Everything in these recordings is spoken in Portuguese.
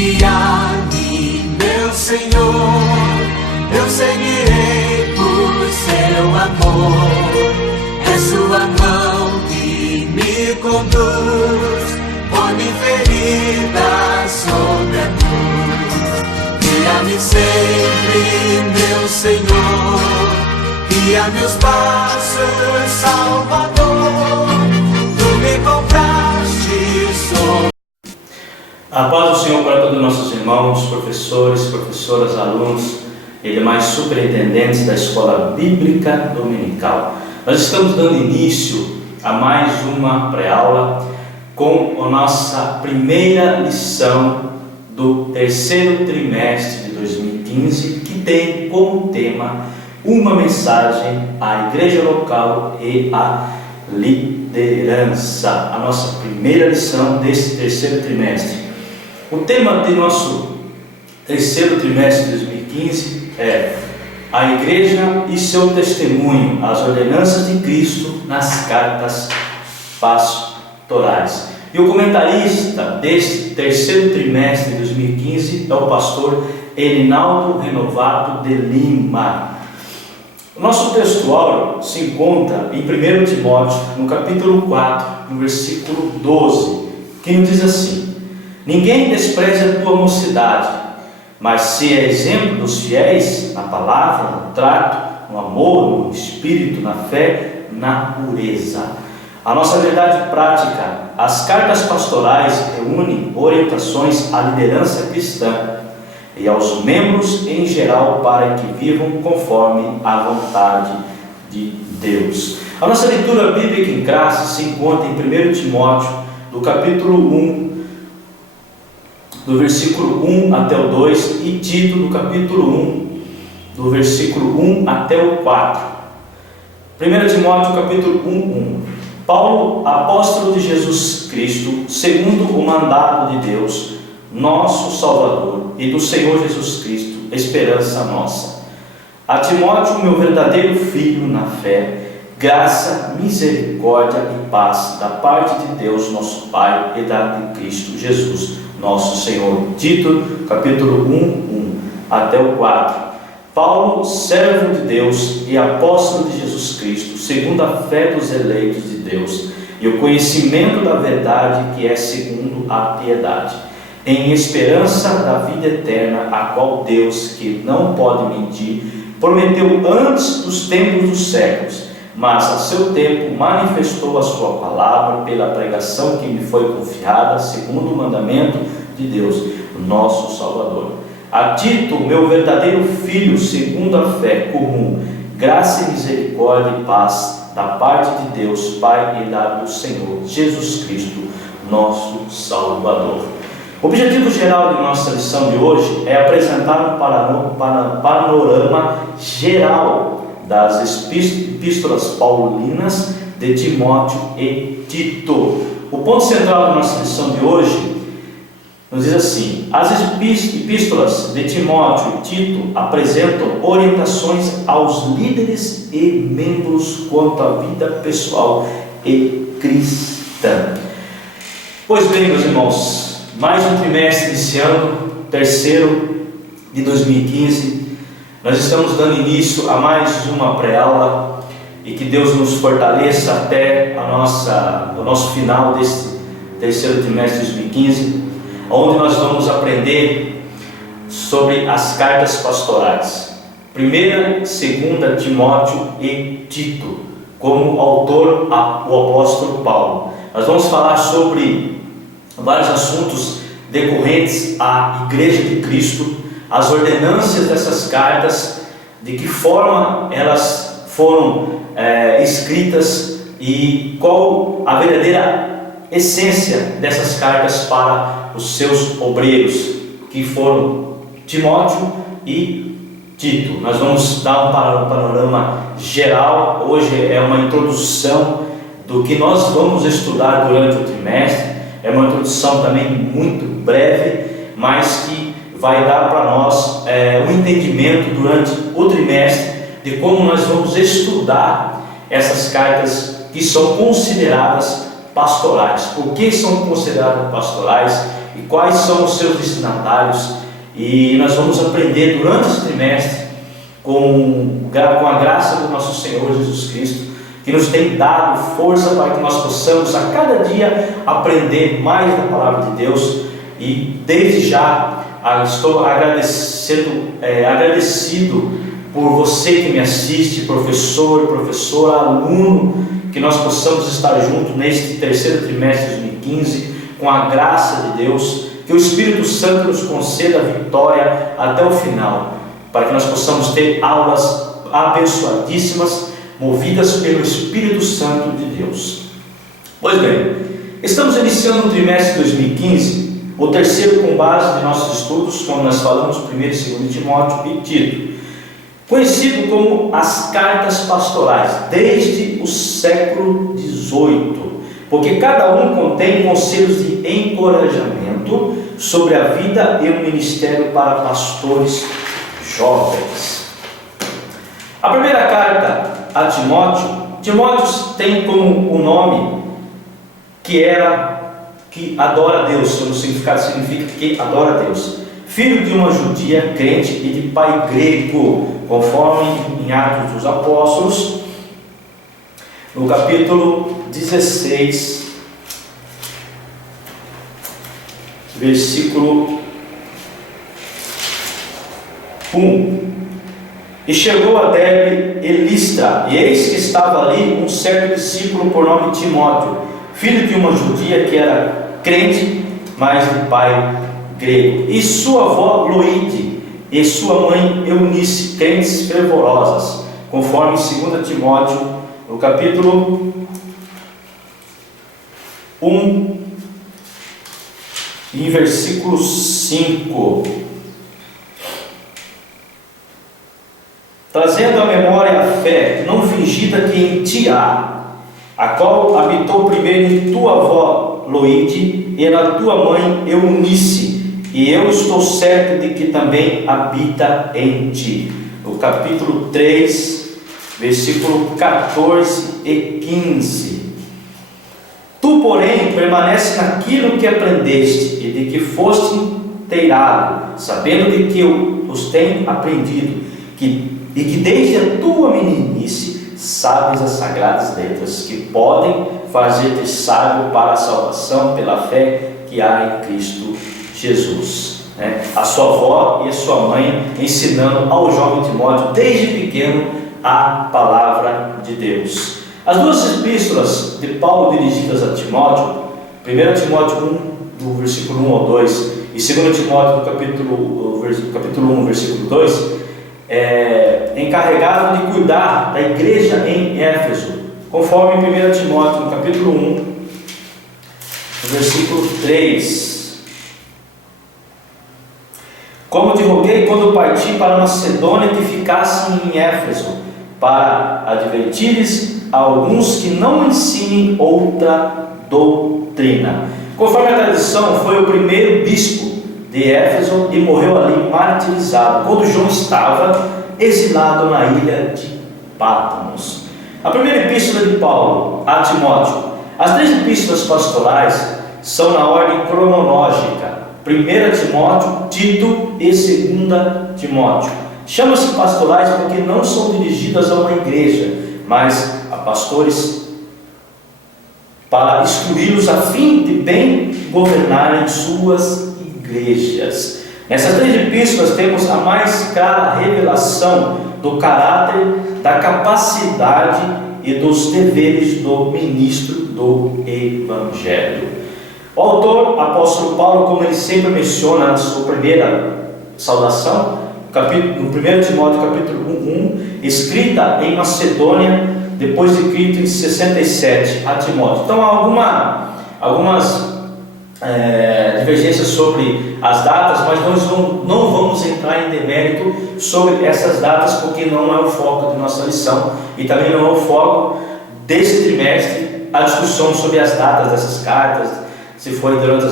Guia-me, meu Senhor, eu seguirei por seu amor. É sua mão que me conduz, põe-me ferida sobre a cruz. Guia-me sempre, meu Senhor, guia meus passos, Salvador. Tu me compraste sobre. A paz do Senhor para todos os nossos irmãos, professores, professoras, alunos e demais superintendentes da Escola Bíblica Dominical. Nós estamos dando início a mais uma pré-aula com a nossa primeira lição do terceiro trimestre de 2015, que tem como tema uma mensagem à igreja local e à liderança. A nossa primeira lição desse terceiro trimestre. O tema do nosso terceiro trimestre de 2015 é a igreja e seu testemunho, as ordenanças de Cristo nas cartas pastorais. E o comentarista deste terceiro trimestre de 2015 é o pastor Elinaldo Renovato de Lima. O nosso textual se encontra em 1 Timóteo, no capítulo 4, no versículo 12, que nos diz assim: ninguém despreze a tua mocidade, mas se é exemplo dos fiéis na palavra, no trato, no amor, no espírito, na fé, na pureza. A nossa verdade prática, as cartas pastorais reúnem orientações à liderança cristã e aos membros em geral para que vivam conforme a vontade de Deus. A nossa leitura bíblica em classe se encontra em 1 Timóteo, do capítulo 1, do versículo 1 até o 2, e Tito, do capítulo 1, do versículo 1 até o 4. 1 Timóteo, capítulo 1. Paulo, apóstolo de Jesus Cristo, segundo o mandato de Deus, nosso Salvador, e do Senhor Jesus Cristo, esperança nossa. A Timóteo, meu verdadeiro filho na fé, graça, misericórdia e paz da parte de Deus, nosso Pai, e da de Cristo Jesus, nosso Senhor. Tito, capítulo 1 até o 4. Paulo, servo de Deus e apóstolo de Jesus Cristo, segundo a fé dos eleitos de Deus e o conhecimento da verdade que é segundo a piedade, em esperança da vida eterna, a qual Deus, que não pode mentir, prometeu antes dos tempos dos séculos, mas a seu tempo manifestou a sua palavra pela pregação que me foi confiada, segundo o mandamento de Deus, nosso Salvador. A Tito, meu verdadeiro filho, segundo a fé comum, graça e misericórdia e paz da parte de Deus, Pai e da do Senhor Jesus Cristo, nosso Salvador. O objetivo geral de nossa lição de hoje é apresentar um panorama geral das epístolas paulinas de Timóteo e Tito. O ponto central da nossa lição de hoje nos diz assim: as epístolas de Timóteo e Tito apresentam orientações aos líderes e membros quanto à vida pessoal e cristã. Pois bem, meus irmãos, mais um trimestre iniciando, terceiro de 2015, nós estamos dando início a mais uma pré-aula e que Deus nos fortaleça até o nosso final deste terceiro trimestre de 2015, onde nós vamos aprender sobre as cartas pastorais, 1ª, 2ª Timóteo e Tito, como autor o apóstolo Paulo. Nós vamos falar sobre vários assuntos decorrentes à Igreja de Cristo, as ordenanças dessas cartas, de que forma elas foram escritas e qual a verdadeira essência dessas cartas para os seus obreiros, que foram Timóteo e Tito. Nós vamos dar um panorama geral. Hoje é uma introdução do que nós vamos estudar durante o trimestre. É uma introdução também muito breve, mas que vai dar para nós um entendimento durante o trimestre de como nós vamos estudar essas cartas que são consideradas pastorais. Por que são consideradas pastorais? e quais são os seus destinatários. E nós vamos aprender durante esse trimestre com a graça do nosso Senhor Jesus Cristo, que nos tem dado força para que nós possamos a cada dia aprender mais da palavra de Deus. E desde já estou agradecido por você que me assiste, professor, professora, aluno, que nós possamos estar juntos neste terceiro trimestre de 2015, com a graça de Deus, que o Espírito Santo nos conceda a vitória até o final, para que nós possamos ter aulas abençoadíssimas, movidas pelo Espírito Santo de Deus. Pois bem, estamos iniciando o trimestre de 2015, o terceiro com base de nossos estudos, como nós falamos, 1 e 2 Timóteo e Tito, conhecido como as cartas pastorais, desde o século XVIII, porque cada um contém conselhos de encorajamento sobre a vida e o ministério para pastores jovens. A primeira carta a Timóteo tem como o nome que adora a Deus. O significado significa que adora a Deus. Filho de uma judia crente e de pai grego, conforme em Atos dos Apóstolos, no capítulo 16, versículo 1. E chegou a Derbe e Listra, e eis que estava ali um certo discípulo por nome Timóteo, filho de uma judia que era crente, mas de pai grego, e sua avó Loide e sua mãe Eunice, crentes fervorosas, conforme 2 Timóteo, no capítulo 1, em versículo 5. Trazendo à memória a fé não fingida que em ti há, a qual habitou primeiro em tua avó Loide e na tua mãe Eunice, e eu estou certo de que também habita em ti. No capítulo 3, versículo 14 e 15. Tu, porém, permanece naquilo que aprendeste e de que foste inteirado, sabendo de que eu os tenho aprendido, e que desde a tua meninice sabes as sagradas letras, que podem fazer-te sábio para a salvação pela fé que há em Cristo Jesus. A sua avó e a sua mãe ensinando ao jovem Timóteo desde pequeno a palavra de Deus. As duas epístolas de Paulo dirigidas a Timóteo, 1 Timóteo 1, do versículo 1 ao 2, e 2 Timóteo, do capítulo 1, versículo 2, encarregado de cuidar da igreja em Éfeso, conforme 1 Timóteo, no capítulo 1, no versículo 3. Como te roguei quando parti para Macedônia que ficassem em Éfeso, para advertires a alguns que não ensinem outra doutrina. Conforme a tradição, foi o primeiro bispo de Éfeso e morreu ali martirizado, quando João estava exilado na ilha de Pátmos. A primeira epístola de Paulo a Timóteo. As três epístolas pastorais são na ordem cronológica: 1 Timóteo, Tito e 2 Timóteo. Chama-se pastorais porque não são dirigidas a uma igreja, mas a pastores, para instruí-los a fim de bem governarem suas igrejas. Nessas três epístolas temos a mais clara revelação do caráter, da capacidade e dos deveres do ministro do Evangelho. O autor, apóstolo Paulo, como ele sempre menciona na sua primeira saudação, no 1 Timóteo capítulo 1, escrita em Macedônia, depois de Cristo, em 67, a Timóteo. Então há algumas divergências sobre as datas, mas nós não vamos entrar em demérito sobre essas datas, porque não é o foco de nossa lição, e também não é o foco desse trimestre a discussão sobre as datas dessas cartas, se foi durante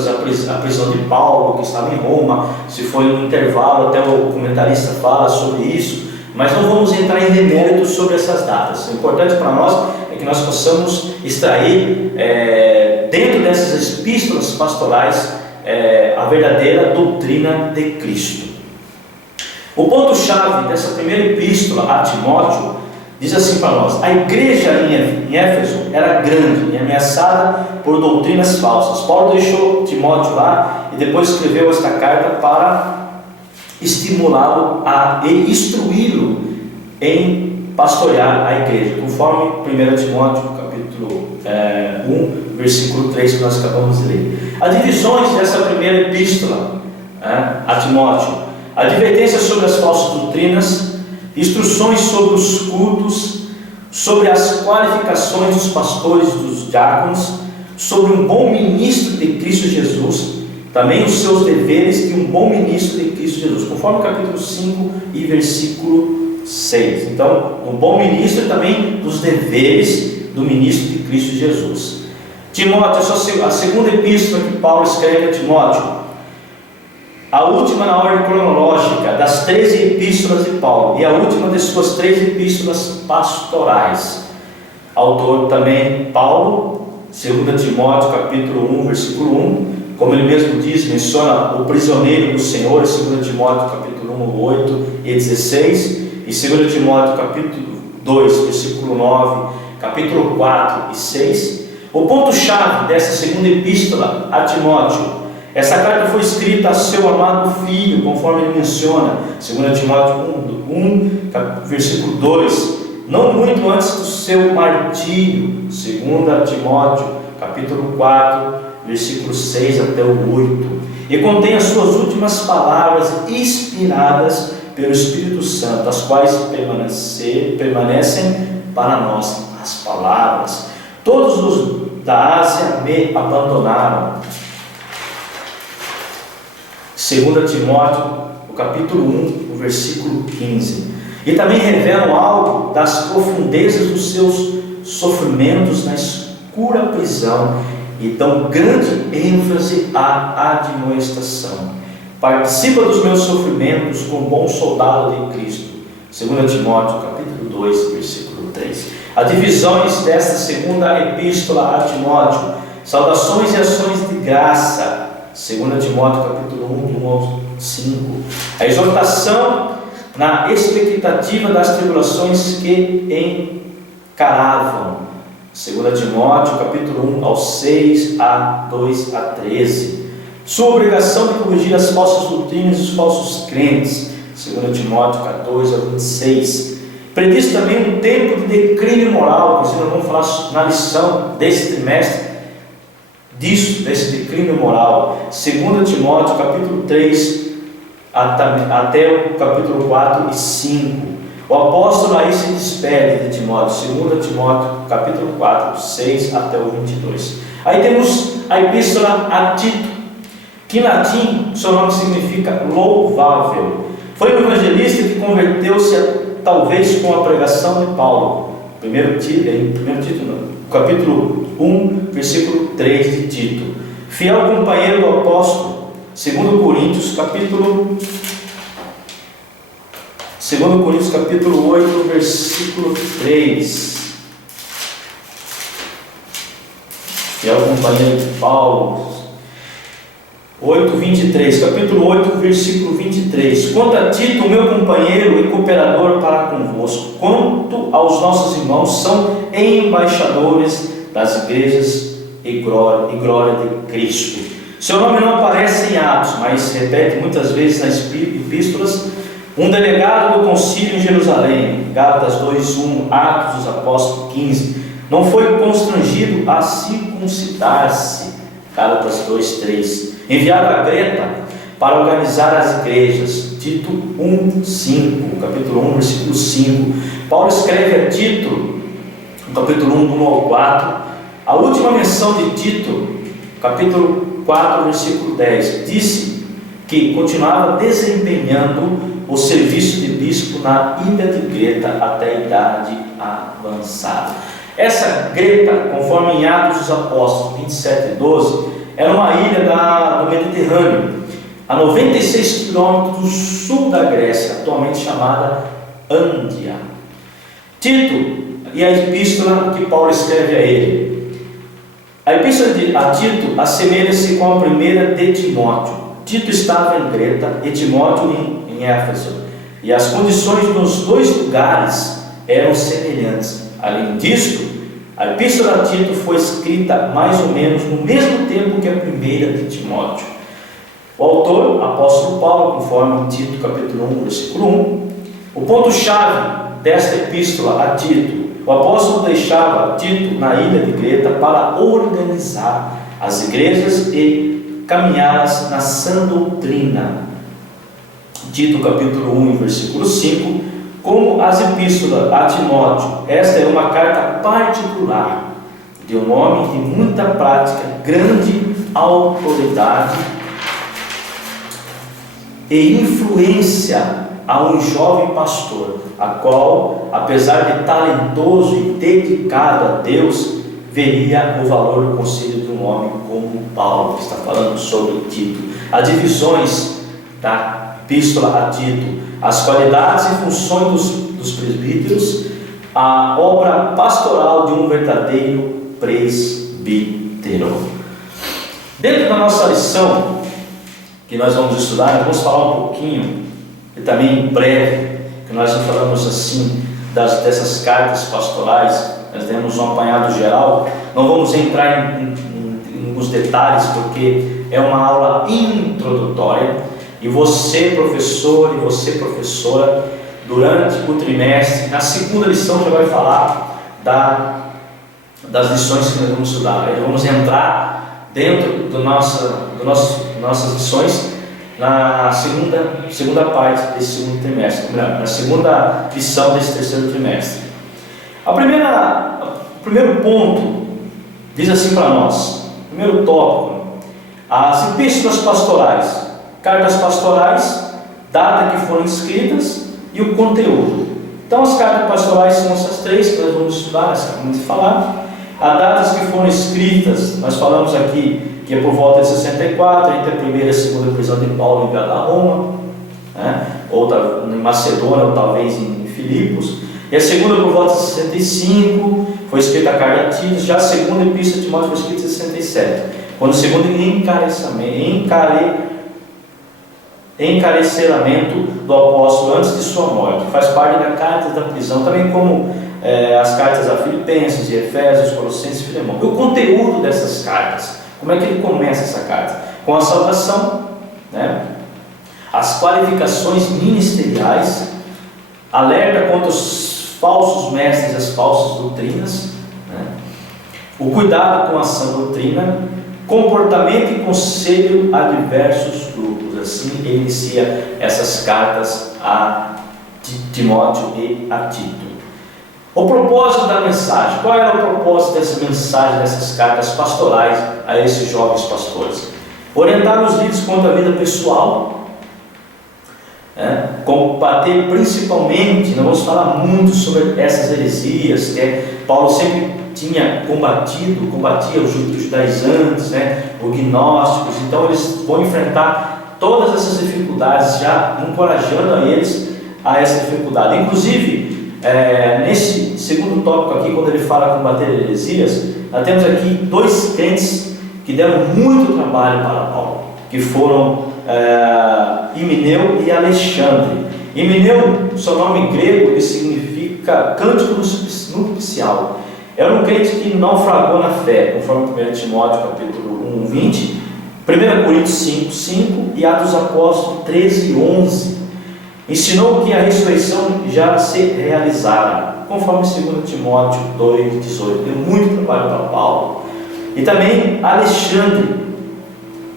a prisão de Paulo, que estava em Roma, se foi no intervalo, até o comentarista fala sobre isso, mas não vamos entrar em demérito sobre essas datas. O importante para nós é que nós possamos extrair, dentro dessas epístolas pastorais, a verdadeira doutrina de Cristo. O ponto-chave dessa primeira epístola a Timóteo diz assim para nós: a igreja em Éfeso era grande e ameaçada por doutrinas falsas. Paulo deixou Timóteo lá e depois escreveu esta carta para estimulá-lo e instruí-lo em pastorear a igreja, conforme 1 Timóteo capítulo 1, versículo 3, que nós acabamos de ler. As divisões dessa primeira epístola a Timóteo: advertência sobre as falsas doutrinas, instruções sobre os cultos, sobre as qualificações dos pastores e dos diáconos, sobre um bom ministro de Cristo Jesus, também os seus deveres de um bom ministro de Cristo Jesus, conforme o capítulo 5 e versículo 6. Então, um bom ministro e também dos deveres do ministro de Cristo Jesus. Timóteo, a segunda epístola que Paulo escreve a Timóteo, a última na ordem cronológica das 13 epístolas de Paulo, e a última de suas 3 epístolas pastorais. Autor também Paulo, 2 Timóteo capítulo 1, versículo 1, como ele mesmo diz, menciona o prisioneiro do Senhor, 2 Timóteo capítulo 1, 8 e 16, e 2 Timóteo capítulo 2, versículo 9, capítulo 4 e 6. O ponto-chave dessa segunda epístola a Timóteo: essa carta foi escrita a seu amado filho, conforme ele menciona, 2 Timóteo 1, versículo 2, não muito antes do seu martírio, 2 Timóteo, capítulo 4, versículo 6 até o 8, e contém as suas últimas palavras inspiradas pelo Espírito Santo, as quais permanecem para nós as palavras: todos os da Ásia me abandonaram. 2 Timóteo, o capítulo 1, o versículo 15. E também revelam algo das profundezas dos seus sofrimentos na escura prisão e dão grande ênfase à admoestação. Participa dos meus sofrimentos como bom soldado de Cristo. 2 Timóteo, capítulo 2, versículo 3. As divisões desta segunda epístola a Timóteo: saudações e ações de graça. 2 Timóteo capítulo 1, 1 ao 5. A exortação na expectativa das tribulações que encaravam. 2 Timóteo capítulo 1 ao 6 a 2 a 13. Sua obrigação de corrigir as falsas doutrinas e os falsos crentes. 2 Timóteo 14 a 26. Prediz também um tempo de declínio moral, inclusive nós vamos falar na lição desse trimestre desse declínio moral. 2 Timóteo capítulo 3 até o capítulo 4 e 5. O apóstolo aí se despede de Timóteo. 2 Timóteo capítulo 4, 6 até o 22. Aí temos a epístola a Tito, que em latim seu nome significa louvável. Foi um evangelista que converteu-se talvez com a pregação de Paulo. Capítulo 1, versículo 3 de Tito. Fiel companheiro do apóstolo, 2 Coríntios capítulo 8, versículo 3. Fiel companheiro de Paulo. 8:23, capítulo 8, versículo 23. Quanto a Tito, meu companheiro e cooperador para convosco, quanto aos nossos irmãos, são embaixadores das igrejas e glória de Cristo. Seu nome não aparece em Atos, mas repete muitas vezes nas epístolas. Um delegado do concílio em Jerusalém, Gálatas 2:1, Atos dos Apóstolos 15, não foi constrangido a circuncidar-se, Gálatas 2:3. Enviado a Creta para organizar as igrejas, Tito 1:5, capítulo 1, versículo 5. Paulo escreve a Tito, no capítulo 1, 1 ao 4, a última menção de Tito, capítulo 4, versículo 10, disse que continuava desempenhando o serviço de bispo na ilha de Creta até a idade avançada. Essa Creta, conforme em Atos dos Apóstolos 27:12, era uma ilha do Mediterrâneo, a 96 quilômetros do sul da Grécia, atualmente chamada Ândia. Tito e a epístola que Paulo escreve a ele. A epístola a Tito assemelha-se com a primeira de Timóteo. Tito estava em Creta e Timóteo em Éfeso, e as condições nos dois lugares eram semelhantes. Além disso, a epístola a Tito foi escrita mais ou menos no mesmo tempo que a primeira de Timóteo. O autor, apóstolo Paulo, conforme Tito capítulo 1, versículo 1, o ponto-chave desta epístola a Tito: o apóstolo deixava Tito na ilha de Creta para organizar as igrejas e caminhá-las na sã doutrina. Tito capítulo 1, versículo 5, como as epístolas a Timóteo, esta é uma carta particular, de um homem de muita prática, grande autoridade e influência a um jovem pastor, a qual, apesar de talentoso e dedicado a Deus, veria o valor do conselho de um homem como Paulo, que está falando sobre Tito. As divisões da epístola a Tito: as qualidades e funções dos presbíteros, a obra pastoral de um verdadeiro presbítero. Dentro da nossa lição, que nós vamos estudar, vamos falar um pouquinho, e também em breve, que nós falamos assim, dessas cartas pastorais. Nós demos um apanhado geral, não vamos entrar em alguns detalhes, porque é uma aula introdutória, e você, professor, e você, professora, durante o trimestre, na segunda lição já vai falar das lições que nós vamos estudar. Aí vamos entrar dentro nossas lições na segunda parte desse segundo trimestre, na segunda lição desse terceiro trimestre. O primeiro ponto diz assim para nós, primeiro tópico: as epístolas pastorais, cartas pastorais, data que foram escritas e o conteúdo. Então, as cartas pastorais são essas três que nós vamos estudar, nós acabamos de falar. As datas que foram escritas, nós falamos aqui que é por volta de 64, entre a primeira e a segunda prisão de Paulo enviado a Roma, né? Ou em Macedônia, ou talvez em Filipos. E a segunda por volta de 65, foi escrita a carta a Tito. Já a segunda epístola de Timóteo foi escrita em 67, quando o segundo encareceramento do apóstolo antes de sua morte. Faz parte da carta da prisão, também como as cartas a Filipenses, de Efésios, Colossenses e Filemão. E o conteúdo dessas cartas, como é que ele começa essa carta? Com a saudação, né? As qualificações ministeriais, alerta contra os falsos mestres e as falsas doutrinas, né? O cuidado com a sã doutrina, comportamento e conselho a diversos grupos. Assim ele inicia essas cartas a Timóteo e a Tito. O propósito da mensagem: qual era o propósito dessa mensagem, dessas cartas pastorais a esses jovens pastores? Orientar os líderes quanto à vida pessoal, combater principalmente, não vamos falar muito sobre essas heresias, Paulo sempre combatia os judaizantes, os gnósticos. Então eles vão enfrentar todas essas dificuldades, já encorajando a eles a essa dificuldade. Inclusive, nesse segundo tópico aqui, quando ele fala combater heresias, nós temos aqui dois crentes que deram muito trabalho para Paulo, que foram Himeneu e Alexandre. Himeneu, seu nome grego, ele significa cântico nupcial. Era um crente que naufragou na fé, conforme 1 Timóteo capítulo 1, 20, 1 Coríntios 5, 5 e Atos Apóstolos 13, 11. Ensinou que a ressurreição já se realizara, conforme 2 Timóteo 2, 18. Deu muito trabalho para Paulo. E também Alexandre,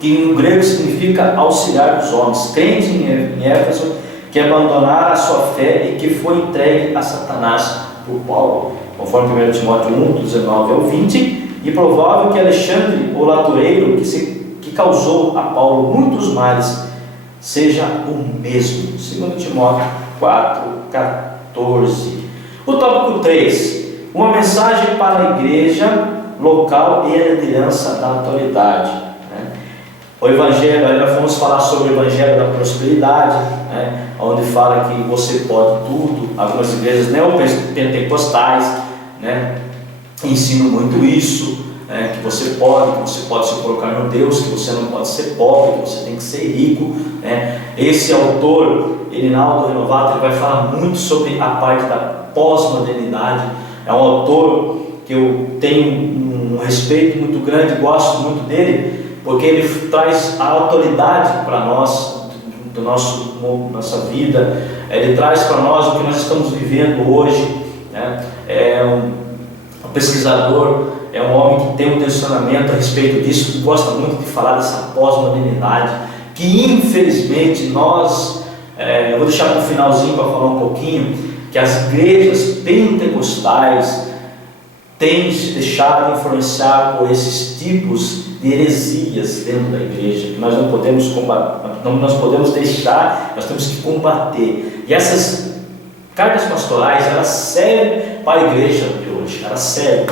que no grego significa auxiliar dos homens, crente em Éfeso, que abandonara a sua fé e que foi entregue a Satanás por Paulo, conforme 1 Timóteo 1, 19 ao 20. E provável que Alexandre, o latureiro, que causou a Paulo muitos males, seja o mesmo. 2 Timóteo 4, 14. O tópico 3: uma mensagem para a igreja local e a liderança da autoridade. O Evangelho, aí nós vamos falar sobre o Evangelho da prosperidade, onde fala que você pode tudo. Algumas igrejas neopentecostais ensinam muito isso, que você pode se colocar no Deus, que você não pode ser pobre, que você tem que ser rico, né? Esse autor, Elinaldo Renovato, ele vai falar muito sobre a parte da pós-modernidade. É um autor que eu tenho um respeito muito grande, gosto muito dele, porque ele traz a autoridade para nós, nossa vida. Ele traz para nós o que nós estamos vivendo hoje, né? É um pesquisador, é um homem que tem um direcionamento a respeito disso, que gosta muito de falar dessa pós-modernidade, que infelizmente nós, eu vou deixar para o finalzinho para falar um pouquinho, que as igrejas pentecostais têm se deixado influenciar por esses tipos de heresias dentro da igreja, que nós não podemos combater, nós podemos deixar, nós temos que combater. E essas cartas pastorais, elas servem para a igreja de hoje, elas servem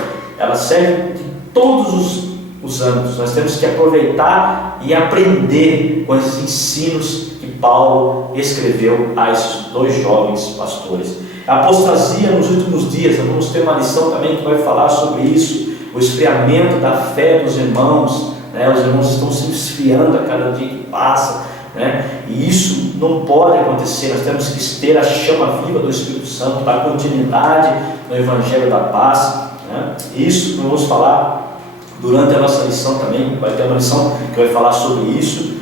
de todos os âmbitos. Nós temos que aproveitar e aprender com esses ensinos que Paulo escreveu a esses dois jovens pastores. A apostasia nos últimos dias, nós vamos ter uma lição também que vai falar sobre isso, o esfriamento da fé dos irmãos, né? Os irmãos estão se esfriando a cada dia que passa, né? E isso não pode acontecer. Nós temos que ter a chama viva do Espírito Santo, dar continuidade no Evangelho da Paz, né? Isso nós vamos falar durante a nossa lição também, vai ter uma lição que vai falar sobre isso.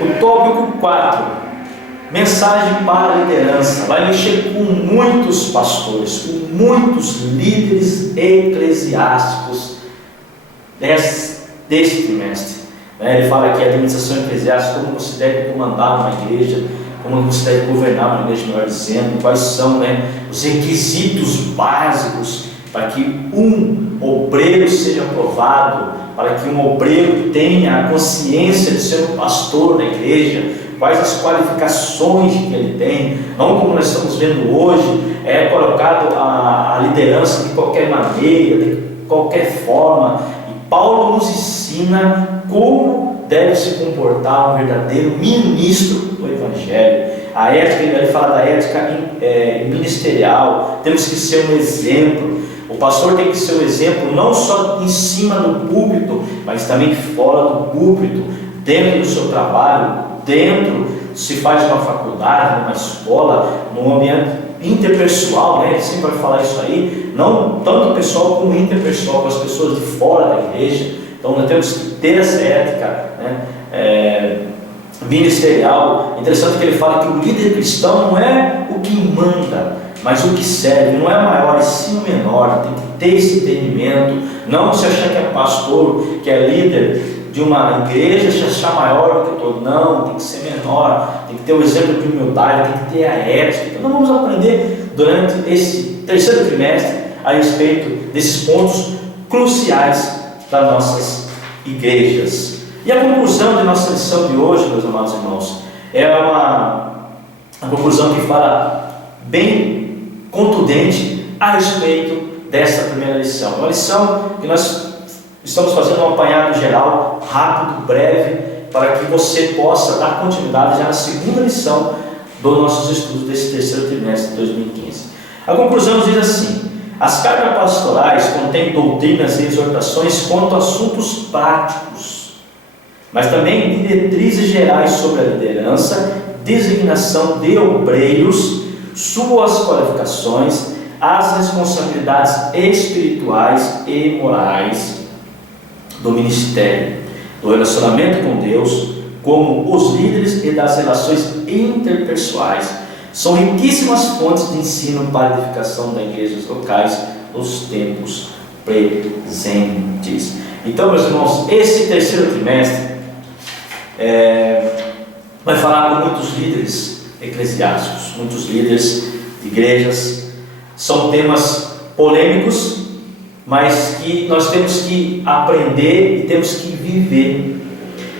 O tópico 4, mensagem para a liderança, vai mexer com muitos pastores, com muitos líderes eclesiásticos desse trimestre. Ele fala aqui a administração eclesiástica, como você deve comandar uma igreja, como você deve governar uma igreja, melhor dizendo, quais são, os requisitos básicos para que um obreiro seja aprovado, para que um obreiro tenha a consciência de ser um pastor da igreja, quais as qualificações que ele tem. Não como nós estamos vendo hoje, é colocado a liderança de qualquer maneira, de qualquer forma. E Paulo nos ensina como deve se comportar um verdadeiro ministro do Evangelho. A ética, ele fala da ética ministerial, temos que ser um exemplo. O pastor tem que ser um exemplo não só em cima do púlpito, mas também fora do púlpito, dentro do seu trabalho, dentro, se faz uma faculdade, numa escola, num ambiente interpessoal, ele sempre vai falar isso aí, não tanto pessoal como interpessoal, com as pessoas de fora da igreja. Então nós temos que ter essa ética, ministerial. Interessante que ele fala que o líder cristão não é o que manda, mas o que serve, não é maior e sim o menor. Tem que ter esse entendimento, não se achar que é pastor, que é líder de uma igreja, se achar maior do que todo. Não, tem que ser menor, tem que ter o exemplo de humildade, tem que ter a ética. Então nós vamos aprender durante esse terceiro trimestre a respeito desses pontos cruciais das nossas igrejas. E a conclusão da nossa lição de hoje, meus amados irmãos, é uma conclusão que fala bem contundente a respeito dessa primeira lição. Uma lição que nós estamos fazendo um apanhado geral, rápido, breve, para que você possa dar continuidade já na segunda lição dos nossos estudos desse terceiro trimestre de 2015. A conclusão diz assim: as cartas pastorais contêm doutrinas e exortações quanto a assuntos práticos, mas também diretrizes gerais sobre a liderança, designação de obreiros, suas qualificações, as responsabilidades espirituais e morais do ministério, do relacionamento com Deus, como os líderes e das relações interpessoais. São riquíssimas fontes de ensino para a edificação das igrejas locais nos tempos presentes. Então, meus irmãos, esse terceiro trimestre vai falar com muitos líderes eclesiásticos, muitos líderes de igrejas. São temas polêmicos, mas que nós temos que aprender e temos que viver.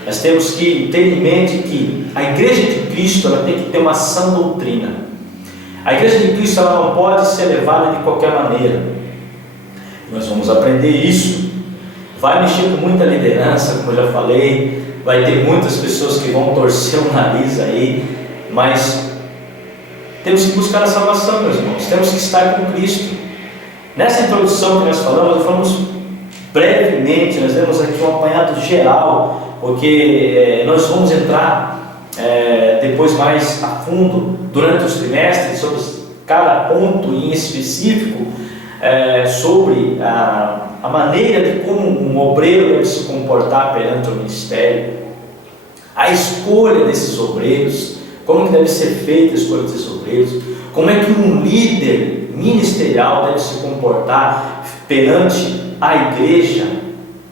Nós temos que ter em mente que a igreja de Cristo, ela tem que ter uma sã doutrina. A igreja de Cristo, ela não pode ser levada de qualquer maneira. Nós vamos aprender isso. Vai mexer com muita liderança, como eu já falei, vai ter muitas pessoas que vão torcer o nariz aí, mas temos que buscar a salvação, meus irmãos. Temos que estar com Cristo. Nessa introdução que nós falamos brevemente, nós demos aqui um apanhado geral, porque nós vamos entrar depois mais a fundo durante os trimestres sobre cada ponto em específico, sobre a maneira de como um obreiro deve se comportar perante o ministério, a escolha desses obreiros, como que deve ser feita a escolha desses obreiros, como é que um líder ministerial deve se comportar perante a igreja,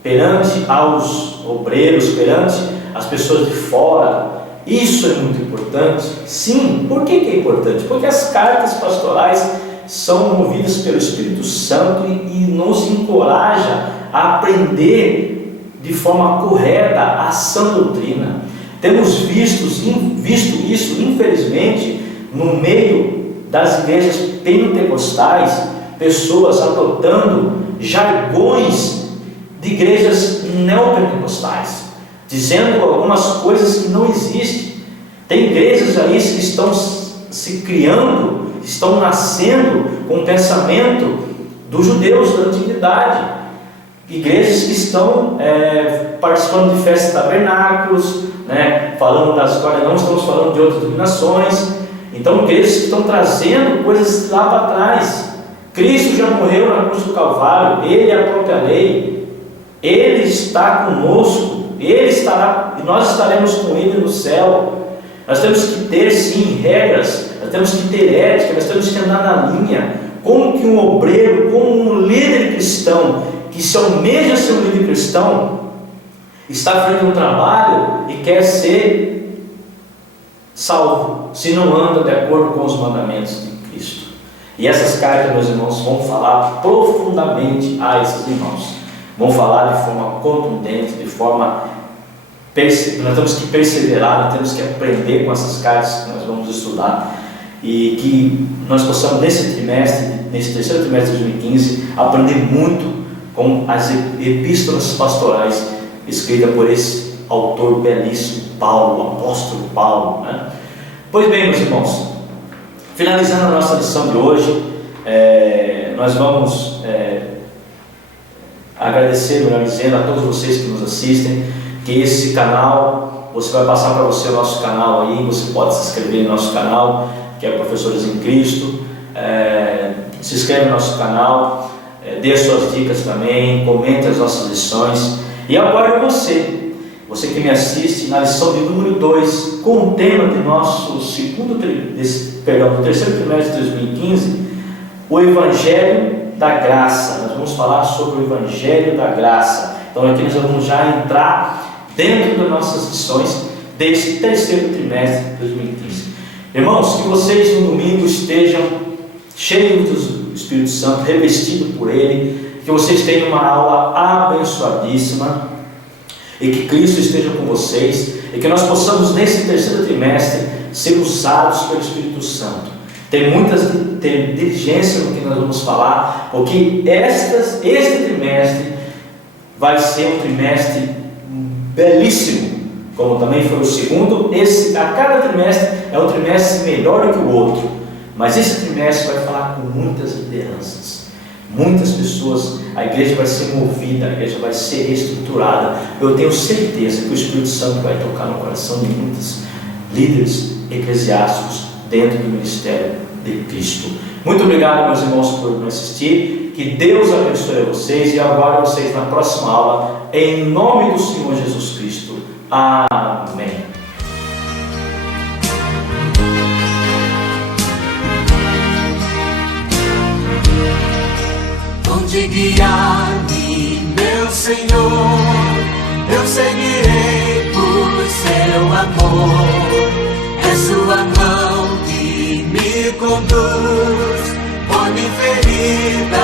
perante aos obreiros, perante as pessoas de fora. Isso é muito importante. Sim, por que é importante? Porque as cartas pastorais são movidas pelo Espírito Santo e nos encoraja a aprender de forma correta a sã doutrina. Temos visto isso, infelizmente, no meio das igrejas pentecostais, pessoas adotando jargões de igrejas neopentecostais, dizendo algumas coisas que não existem. Tem igrejas aí que estão se criando, estão nascendo com o pensamento dos judeus da antiguidade. Igrejas que estão participando de festas tabernáculos, falando das quais não estamos falando de outras denominações. Então, igrejas que estão trazendo coisas lá para trás. Cristo já morreu na cruz do Calvário, Ele é a própria lei, Ele está conosco, Ele estará, e nós estaremos com Ele no céu. Nós temos que ter sim regras, nós temos que ter ética, nós temos que andar na linha. Como que um obreiro, como um líder cristão, que se almeja ser um líder cristão, está fazendo um trabalho e quer ser salvo, se não anda de acordo com os mandamentos de Cristo. E essas cartas, meus irmãos, vão falar profundamente a esses irmãos, vão falar de forma contundente, de forma nós temos que perseverar, nós temos que aprender com essas cartas que nós vamos estudar, e que nós possamos nesse terceiro trimestre de 2015, aprender muito com as epístolas pastorais escritas por esse autor belíssimo, Paulo, o apóstolo Paulo, Pois bem, meus irmãos, finalizando a nossa lição de hoje, nós vamos agradecer, melhor dizendo, a todos vocês que nos assistem, que esse canal, você vai passar para você o nosso canal aí, você pode se inscrever no nosso canal, que é Professores em Cristo. Se inscreve no nosso canal, dê as suas dicas também, comente as nossas lições, e agora você que me assiste na lição de número 2, com o tema de nosso do terceiro trimestre de 2015, o Evangelho da Graça. Nós vamos falar sobre o Evangelho da Graça. Então aqui nós vamos já entrar dentro das nossas lições desse terceiro trimestre de 2015. Irmãos, que vocês no domingo estejam cheios do Espírito Santo, revestidos por Ele, que vocês tenham uma aula abençoadíssima, e que Cristo esteja com vocês, e que nós possamos nesse terceiro trimestre ser usados pelo Espírito Santo. Tem diligência no que nós vamos falar, porque este trimestre vai ser um trimestre belíssimo, como também foi o segundo. A cada trimestre é um trimestre melhor do que o outro, mas esse trimestre vai falar com muitas lideranças, muitas pessoas. A igreja vai ser movida, a igreja vai ser reestruturada. Eu tenho certeza que o Espírito Santo vai tocar no coração de muitos líderes eclesiásticos dentro do ministério de Cristo. Muito obrigado, meus irmãos, por me assistir. Que Deus abençoe vocês e aguardo vocês na próxima aula, em nome do Senhor Jesus Cristo. Amém. Onde guiar-me, meu Senhor, eu seguirei por seu amor. É sua mão que me conduz, põe-me ferida.